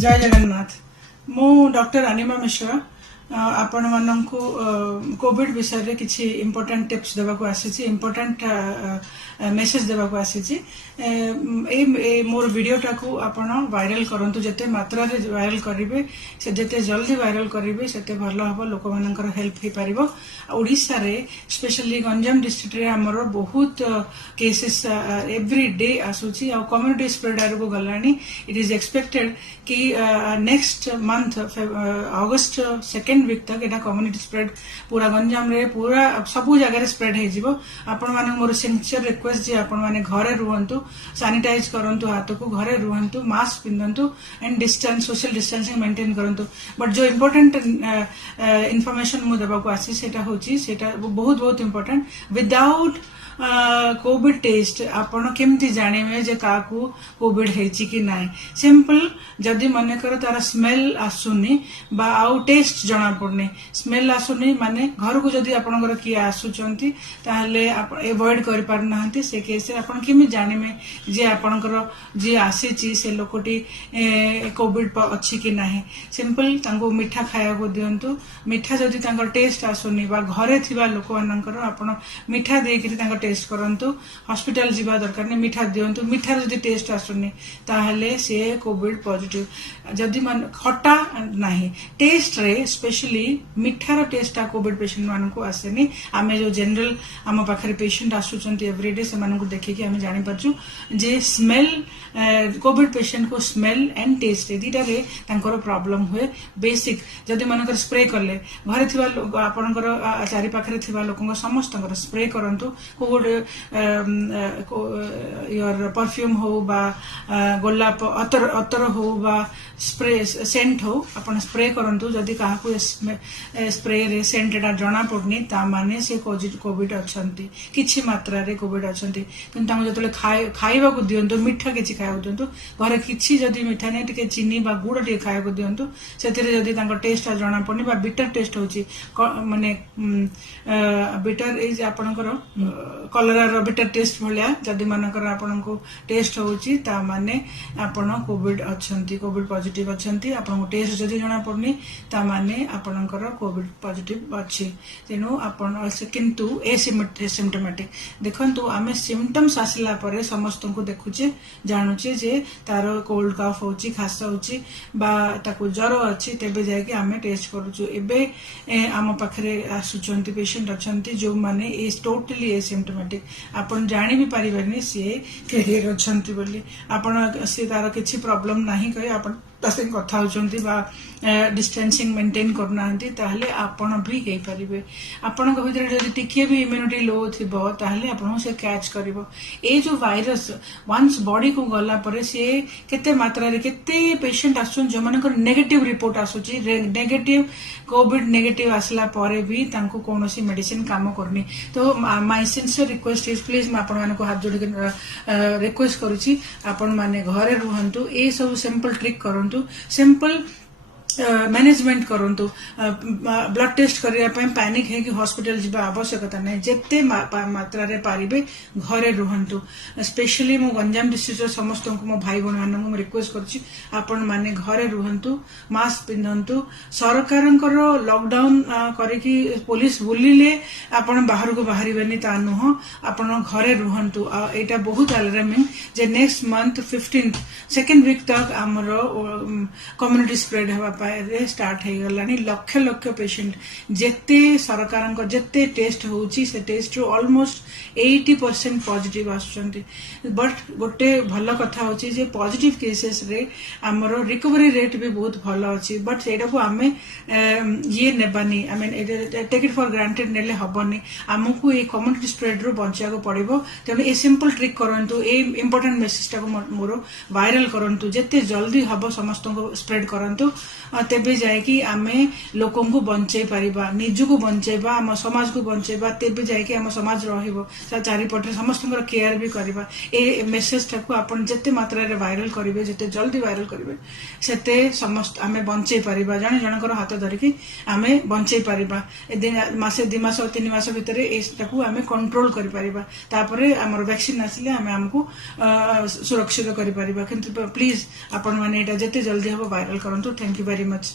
जय जगन्नाथ मु डॉक्टर अनिमा मिश्रा आपण मानक कोविड विषय रे किछि इम्पोर्टेंट टिप्स देबा को आसी इम्पोर्टेंट मेसेज देबा को आसी मोर वीडियोटा को आपण वायरल करंतु जते मात्रा रे वायरल करिवे से जते जल्दी वायरल करिवे सेते भलो हबो लोक मानकर हेल्प ही पारिबो। ओडिसा रे स्पेशली गंजाम डिस्ट्रिक्ट रे हमर बहुत केसेस एवरी डे आसुची आ कम्युनिटी स्प्रेड आरो गलानी। इट इज एक्सपेक्टेड कि नेक्स्ट मंथ अगस्त सेकेंड वीक तक एटा कम्युनिटी स्प्रेड पूरा गंजाम रे पूरा सबु जगह स्प्रेड हे जिवो। आपण माने मोर सिंसियर रिक्वेस्ट जे आपण माने घरे रुहंतु, सैनिटाइज करंतु, हाथ को घरे रुहंतु, मास्क पिंधंतु and distance social distancing maintain करंतु। बट जो इम्पोर्टेंट इनफॉरमेशन मु देबा को आसी सेटा होची सेटा बहुत बहुत इम्पोर्टेंट। विदाउट कोविड टेस्ट आपण केमती जानिबे जे काकू कोविड हेची कि नाय। सिंपल जदि मन कर तार स्मेल आसुनी बा आउ टेस्ट जना पड़नी, स्मेल आसुनी माने घर को जदि आपनकर किए आसुचंती ताहले एवॉइड कर पार नाहंती से केस आपण केमि जानिबे जे आपनकर जे आसीची से लोकटी कोविड अछि कि नाही। सिंपल तांको मिठा खाया को दियंतु। मिठा जदि तांकर टेस्ट आसुनी बा घरे थिबा लोक मानकर आपण मिठा देकरी तांकर टेस्ट करंतु। हॉस्पिटल जीवा दरकार ने मिठा दियंतु। मिठा जदि टेस्ट आसुनी ताहले से कोविड पॉजिटिव। जदि मन खट्टा नाही टेस्ट रे स्पेशली मिठार टेस्ट आ कोविड पेशेंट मानन को आसेनी। आमे जो जनरल आम पाखरे पेशेंट आसुचंती एवरीडे से मानन को देखि कि आमे जानि परछु जे स्मेल कोविड पेशेंट को स्मेल एंड टेस्ट दीटा रे तांकर प्रॉब्लम हुए। बेसिक जदि मानकर स्प्रे करले घरे थिबा आपनकर चारि पाखरे थिबा लोकन समस्तकर स्प्रे करंतु। कोविड योर परफ्यूम हो बा गोलाप अतर हो बा स्प्रे सेंट हो अपन स्प्रे करंतु। जदि काहाकू स्प्रे रे सेंट एटा जना पड़नी ता माने से कोविड अछंती, किछि मात्रा रे कोविड अछंती। किंतु तांको जतले खाइबा को दियंतु, मिठा किछि खाइबा को दियंतु। घरे किछि जदि मिठा नै टिके चीनी बा गुड़ टिके खाइबा को दियंतु। सेतिरे जदि तांको टेस्ट जना पड़नी बा बिटर टेस्ट होची माने बिटर इज आपनकर कलरा रो बिटर टेस्ट भलिया जदि मानकर आपनको टेस्ट होची ता माने आपण कोविड अछंती, कोविड पॉजिटिव अछंती। आपनको टेस्ट जदि जना पड़नी ता माने आपनकर कोविड पॉजिटिव अछि। तेनु आपण किंतु एसिम्प्टोमेटिक देखंतु आमे सिम्पटम्स आसिला परे समस्त को देखुचे जानुचे जे तारो कोल्ड कफ होची, खास होची बा ताको ज्वर अछि तेबे जाय कि आमे टेस्ट करूछु। एबे आम पाखरे आसुचंती पेशेंट अछंती जो माने इज टोटली एसिम्प्टोमेटिक। आपण जानि भी परिबेनी से कैरियर अछंती बोली। आपण से तार किछि प्रॉब्लम नाही कहि आपण तासे कथा होचंती बा डिस्टेंसिंग मेंटेन करनांती ताहले आपण भी हे परिबे। आपण को भीतर जदि टिके भी इम्यूनिटी लो थिबो ताहले आपण से कैच करिवो। ए जो वायरस वंस बॉडी को गला परे से केते मात्रा रे केते पेशेंट आसुन जो मानकर नेगेटिव रिपोर्ट आसुची, नेगेटिव कोविड नेगेटिव आसला परे भी तांको कोनोसी मेडिसिन काम करनी। तो my sincere request is please मैं आपण माने को हाथ जोड़ी रिक्वेस्ट करूची आपण माने घरे रुहंतु। ए सब सिंपल ट्रिक करंतु, सिंपल मैनेजमेंट करंतु। ब्लड टेस्ट करिया पय पैनिक है कि हॉस्पिटल जिबा आवश्यकता नै। जेते मात्रा रे पारिबे घरे रुहंतु। स्पेशली मो गंजाम डिस्ट्रिक्ट समस्त को मो भाई बहन मानन को रिक्वेस्ट करछि आपण माने घरे रुहंतु, मास्क पिंधंतु। सरकारंकर लॉकडाउन करिकि पुलिस बुलिले आपण बाहर को बाहरिबेनी ता नुह, आपण घरे रुहंतु। एटा बहुत अलार्मिंग जे नेक्स्ट मंथ 15 सेकेंड वीक तक हमरो कम्युनिटी स्प्रेड हवा स्टार्ट हो गलानी। लक्ष लक्ष पेशेंट जेते सरकार जेते टेस्ट होची से टेस्ट रो ऑलमोस्ट 80% पॉजिटिव आसुचंती। बट गोटे भल कथा होची जे पॉजिटिव केसेस रे हमरो रिकवरी रेट भी बहुत भल अछि। बट सेटा को आमे ये नेबानी, I mean take it for granted नेले हबनी। हमकु ए कम्युनिटी स्प्रेड रो बंचिया को पड़िबो। तेनु ए सिंपल ट्रिक करंतु, ए इंपोर्टेंट मेसेज टा को मोरो वायरल करंतु। जेते जल्दी हबो समस्त को स्प्रेड करंतु। तेबे जायकि आमे लोकंकु बंचै परिबा निजुकु बंचैबा आम समाज को बंचैबा तेबे जायकि आम समाज रहिबो चारिपटे समस्तଙ୍କର केयर भी करबा ए मेसेज टाकू आपण जते मात्रा रे वायरल करिवे जते जल्दी वायरल करिवे सेते समस्त आमे बंचै परिबा जने जनकर हाथ धरिकी आमे बंचै परिबा ए दिन मासे 2 मास 3 मास भितरे एटाकू आमे कंट्रोल करि परिबा तापरे हमर वैक्सीन आसिले आमे हमकु सुरक्षित करि परिबा किंतु प्लीज आपण माने एटा जते जल्दी हबो वायरल करंतु थैंक यू वेरी मच।